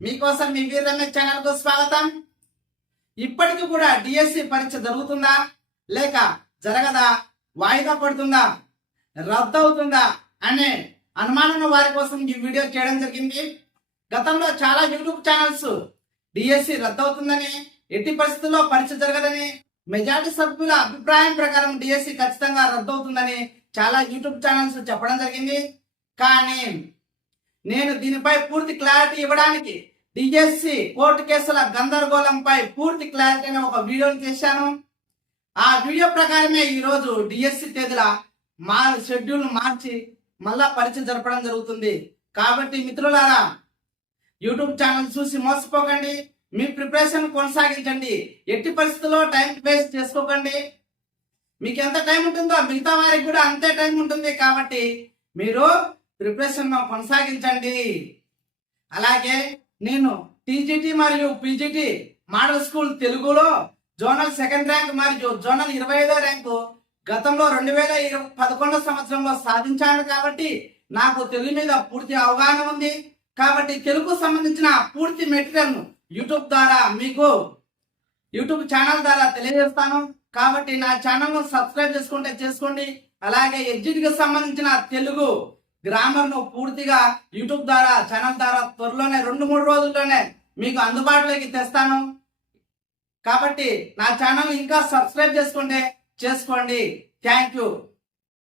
మీకోసం మీ వీర ఛానల్కు స్వాగతం. ఇప్పటికి కూడా డిఎస్సి పరీక్ష జరుగుతుందా? లేక జరగదా? వాయిదా పడుతుందా? రద్దు అవుతుందా అనే అనుమానం వారి కోసం ఈ వీడియో చేయడం జరిగింది. గతంలో చాలా యూట్యూబ్ ఛానల్స్ డిఎస్సి రద్దు అవుతుందని ఎట్టి పరిస్థితుల్లో పరీక్ష జరగదని మెజారిటీ సభ్యుల అభిప్రాయం ప్రకారం డిఎస్సి ఖచ్చితంగా రద్దు అవుతుందని చాలా యూట్యూబ్ ఛానల్స్ చెప్పడం జరిగింది. కానీ నేను దీనిపై పూర్తి క్లారిటీ ఇవ్వడానికి డిఎస్సి కోర్టు కేసుల గందరగోళంపై పూర్తి క్లారిటీ అనే ఒక వీడియోని చేశాను. ఆ వీడియో ప్రకారమే ఈరోజు డిఎస్సి తేదీల మా షెడ్యూల్ మార్చి మళ్ళా పరీక్ష జరపడం జరుగుతుంది. కాబట్టి మిత్రులారా యూట్యూబ్ ఛానల్ చూసి మోసపోకండి. మీ ప్రిపరేషన్ కొనసాగించండి. ఎట్టి పరిస్థితుల్లో టైం వేస్ట్ చేసుకోకండి. మీకు ఎంత టైం ఉంటుందో మిగతా వారికి కూడా అంతే టైం ఉంటుంది కాబట్టి మీరు ప్రిపరేషన్ కొనసాగించండి. అలాగే నేను టీజీటీ మరియు పీజీటీ మోడల్ స్కూల్ తెలుగులో జోనల్ సెకండ్ ర్యాంక్ మరియు జోనల్ ఇరవై ఐదో ర్యాంకు గతంలో రెండు వేల ఇరవై పదకొండో సంవత్సరంలో సాధించాను కాబట్టి నాకు తెలుగు మీద పూర్తి అవగాహన ఉంది. కాబట్టి తెలుగు సంబంధించిన పూర్తి మెటీరియల్ యూట్యూబ్ ద్వారా మీకు యూట్యూబ్ ఛానల్ ద్వారా తెలియజేస్తాను. కాబట్టి నా ఛానల్ను సబ్స్క్రైబ్ చేసుకుంటే చేసుకోండి. అలాగే ఎడ్జిట్కి సంబంధించిన తెలుగు గ్రామర్ను పూర్తిగా యూట్యూబ్ ద్వారా ఛానల్ ద్వారా త్వరలోనే రెండు మూడు రోజుల్లోనే మీకు అందుబాటులోకి తెస్తాను. కాబట్టి నా ఛానల్ ఇంకా సబ్స్క్రైబ్ చేసుకుంటే చేసుకోండి. Thank you